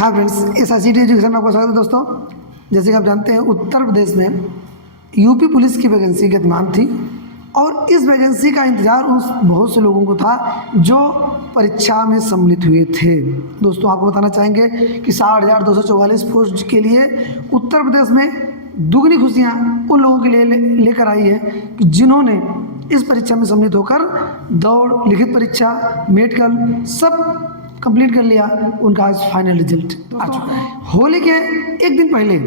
हाँ फ्रेंड्स, इस ICT education में आपका स्वागत है दोस्तों। जैसे कि आप जानते हैं, उत्तर प्रदेश में यूपी पुलिस की वैकेंसी की डिमांड थी और इस वैकेंसी का इंतज़ार उन बहुत से लोगों को था जो परीक्षा में सम्मिलित हुए थे। दोस्तों, आपको बताना चाहेंगे कि 60,244 पोस्ट के लिए उत्तर प्रदेश में दुगनी खुशियाँ उन लोगों के लिए लेकर आई है कि जिन्होंने इस परीक्षा में सम्मिलित होकर दौड़, लिखित परीक्षा, मेडिकल सब कंप्लीट कर लिया। उनका आज फाइनल रिजल्ट आ चुका है। होली के एक दिन पहले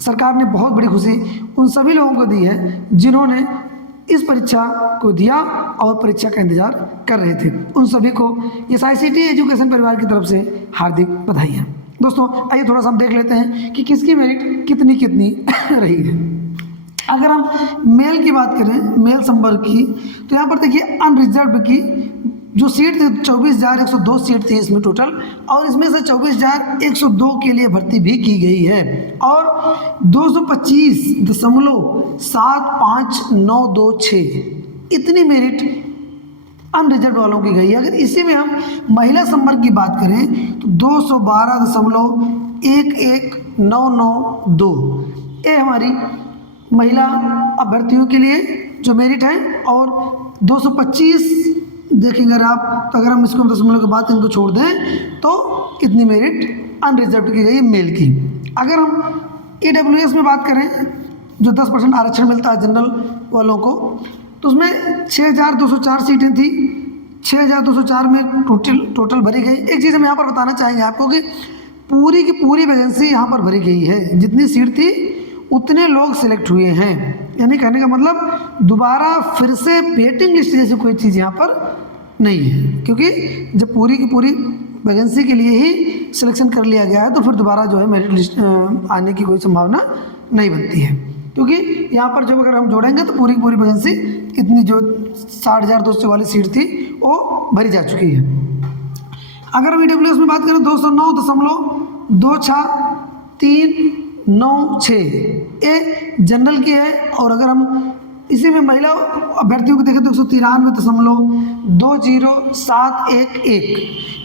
सरकार ने बहुत बड़ी खुशी उन सभी लोगों को दी है जिन्होंने इस परीक्षा को दिया और परीक्षा का इंतजार कर रहे थे। उन सभी को इस ICT एजुकेशन परिवार की तरफ से हार्दिक बधाइयाँ। दोस्तों, आइए थोड़ा सा हम देख लेते हैं कि किसकी मेरिट कितनी रही है। अगर हम मेल की बात करें, मेल संवर्ग की, तो यहाँ पर देखिए अनरिजर्व की जो सीट थी 24,102 सीट थी इसमें टोटल, और इसमें से 24,102 के लिए भर्ती भी की गई है और 225.7592 इतनी मेरिट अनरिजर्व वालों की गई है। अगर इसी में हम महिला संवर्ग की बात करें तो 212.11992 ये हमारी महिला अभ्यर्थियों के लिए जो मेरिट है, और 225 देखेंगे आप, तो अगर हम इसको दशमलव के बाद इनको छोड़ दें तो इतनी मेरिट अनरिजर्व की गई मेल की। अगर हम EWS में बात करें, जो 10% आरक्षण मिलता है जनरल वालों को, तो उसमें 6,204 सीटें थी। 6,204 में टोटल भरी गई। एक चीज़ हम यहाँ पर बताना चाहेंगे आपको कि पूरी की पूरी वैकेंसी यहाँ पर भरी गई है। जितनी सीट थी उतने लोग सिलेक्ट हुए हैं, यानी कहने का मतलब दोबारा फिर से वेटिंग लिस्ट जैसी कोई चीज़ यहाँ पर नहीं है, क्योंकि जब पूरी की पूरी वैकेंसी के लिए ही सिलेक्शन कर लिया गया है तो फिर दोबारा जो है मेरिट लिस्ट आने की कोई संभावना नहीं बनती है, क्योंकि यहाँ पर जब अगर हम जोड़ेंगे तो पूरी की पूरी वैकेंसी इतनी जो 60,244 सीट थी वो भरी जा चुकी है। अगर हम EWS में बात करें 209.396 ये जनरल की है, और अगर हम इसी में महिला अभ्यर्थियों को देखें तो 193.2071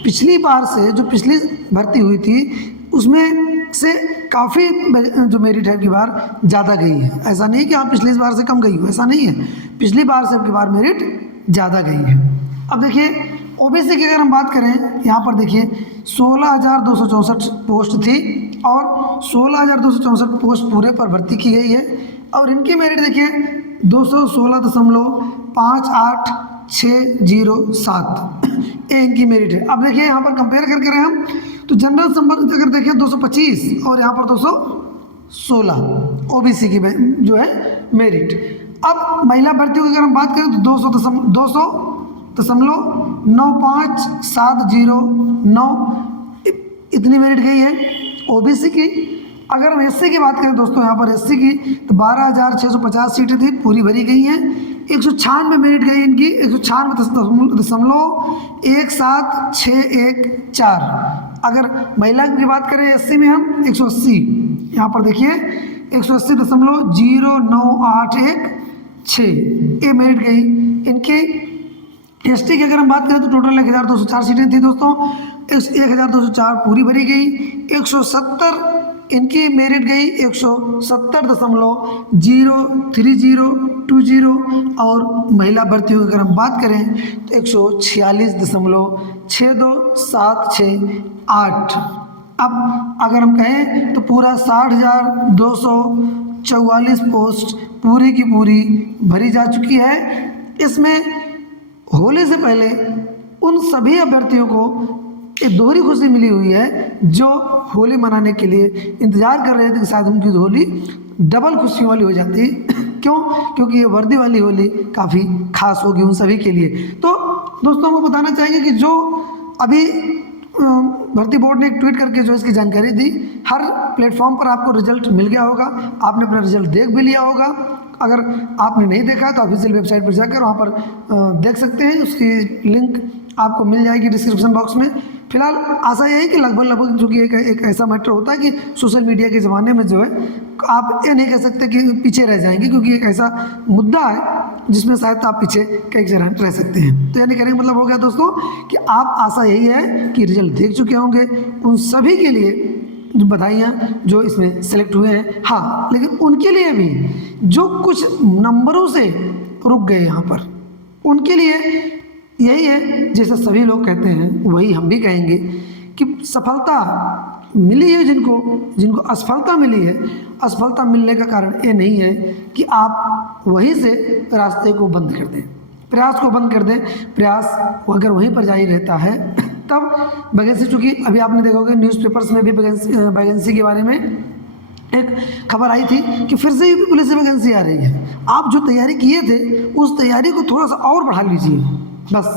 पिछली बार से जो पिछली भर्ती हुई थी उसमें से काफ़ी जो मेरिट है की बार ज़्यादा गई है। ऐसा नहीं कि आप पिछली बार से कम गई हो, ऐसा नहीं है, पिछली बार से अब की बार मेरिट ज़्यादा गई है। अब देखिए OBC की अगर हम बात करें, यहाँ पर देखिए 16,264 पोस्ट थी और 16,264 पोस्ट पूरे पर भर्ती की गई है, और इनकी मेरिट देखिए 216.58607 ये इनकी मेरिट है। अब देखिए यहाँ पर कंपेयर करके रहे हम तो जनरल संवर्ग अगर देखें 225 और यहाँ पर 216 OBC की जो है मेरिट। अब महिला भर्तियों की अगर हम बात करें तो 200.95709 इतनी मेरिट गई है OBC की। अगर हम SC की बात करें दोस्तों, यहाँ पर SC की तो 12,650 सीटें थी, पूरी भरी गई हैं। 196 मेरिट गई इनकी, 196.17614। अगर महिला की बात करें SC में हम 180, यहाँ पर देखिए 180.09816 ये मेरिट गई इनकी। ST की अगर हम बात करें तो टोटल 1,204 सीटें थी दोस्तों, 1,204 पूरी भरी गई। 170 इनकी मेरिट गई, 170.03020, और महिला भर्तियों की अगर हम बात करें तो 146.62768। अब अगर हम कहें तो पूरा 60,244 पोस्ट पूरी की पूरी भरी जा चुकी है। इसमें होली से पहले उन सभी अभ्यर्थियों को एक दोहरी खुशी मिली हुई है जो होली मनाने के लिए इंतज़ार कर रहे थे कि शायद उनकी होली डबल खुशियों वाली हो जाती। क्यों? क्योंकि ये वर्दी वाली होली काफ़ी खास होगी उन सभी के लिए। तो दोस्तों, को बताना चाहेंगे कि जो अभी भर्ती बोर्ड ने एक ट्वीट करके जो इसकी जानकारी दी, हर प्लेटफॉर्म पर आपको रिजल्ट मिल गया होगा, आपने अपना रिजल्ट देख भी लिया होगा। अगर आपने नहीं देखा तो ऑफिशियल वेबसाइट पर जाकर वहाँ पर देख सकते हैं, उसकी लिंक आपको मिल जाएगी डिस्क्रिप्शन बॉक्स में। फिलहाल आशा यही कि लगभग चूँकि एक ऐसा मैटर होता है कि सोशल मीडिया के ज़माने में जो है आप ये नहीं कह सकते कि पीछे रह जाएंगे, क्योंकि एक ऐसा मुद्दा है जिसमें शायद आप पीछे कई चरण रह सकते हैं। तो यानी कहने का मतलब हो गया दोस्तों कि आप आशा यही है कि रिजल्ट देख चुके होंगे। उन सभी के लिए बधाइयाँ जो इसमें सेलेक्ट हुए हैं। हाँ, लेकिन उनके लिए भी जो कुछ नंबरों से रुक गए यहाँ पर, उनके लिए यही है, जैसे सभी लोग कहते हैं वही हम भी कहेंगे कि सफलता मिली है जिनको असफलता मिली है, असफलता मिलने का कारण ये नहीं है कि आप वहीं से रास्ते को बंद कर दें, प्रयास को बंद कर दें। प्रयास अगर वहीं पर जारी रहता है तब वैकेंसी, चूँकि अभी आपने देखा होगा न्यूज़पेपर्स में भी वैकेंसी के बारे में एक खबर आई थी कि फिर से यूपी पुलिस से वैकेंसी आ रही है। आप जो तैयारी किए थे उस तैयारी को थोड़ा सा और बढ़ा लीजिए बस।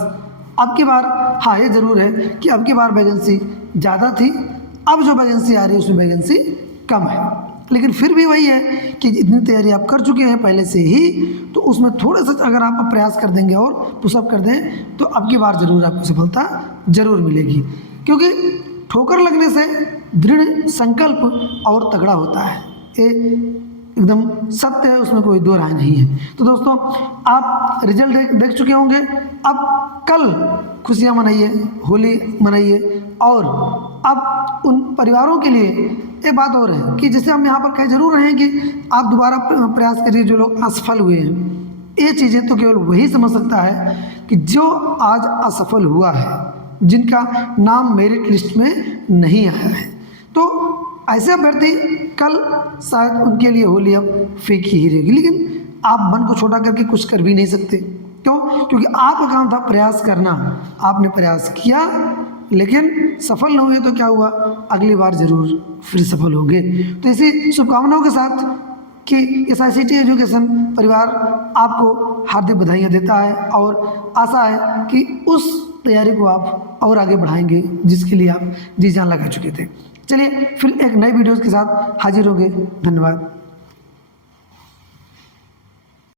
अब की बार हाँ ये ज़रूर है कि अब की बार वैकेंसी ज़्यादा थी, अब जो वैकेंसी आ रही है उसमें वैकेंसी कम है, लेकिन फिर भी वही है कि जितनी तैयारी आप कर चुके हैं पहले से ही, तो उसमें थोड़ा सा अगर आप प्रयास कर देंगे और पुशअप कर दें तो अब की बार ज़रूर आपको सफलता ज़रूर मिलेगी। क्योंकि ठोकर लगने से दृढ़ संकल्प और तगड़ा होता है, ये एकदम सत्य है, उसमें कोई दो राय नहीं है। तो दोस्तों आप रिजल्ट देख चुके होंगे। अब कल खुशियाँ मनाइए, होली मनाइए, और अब उन परिवारों के लिए एक बात और है कि जैसे हम यहाँ पर कह जरूर रहे हैं कि आप दोबारा प्रयास करिए। जो लोग असफल हुए हैं, ये चीज़ें तो केवल वही समझ सकता है कि जो आज असफल हुआ है, जिनका नाम मेरिट लिस्ट में नहीं आया है। तो ऐसे अभ्यर्थी कल शायद उनके लिए होली अब फीकी ही रहेगी, लेकिन आप मन को छोटा करके कुछ कर भी नहीं सकते। क्यों? क्योंकि आपका काम था प्रयास करना, आपने प्रयास किया लेकिन सफल न हुए तो क्या हुआ, अगली बार जरूर फिर सफल होंगे। तो इसी शुभकामनाओं के साथ कि SICT एजुकेशन परिवार आपको हार्दिक बधाइयाँ देता है और आशा है कि उस तैयारी को आप और आगे बढ़ाएंगे जिसके लिए आप जी जान लगा चुके थे। चलिए फिर एक नई वीडियोज़ के साथ हाजिर होंगे। धन्यवाद।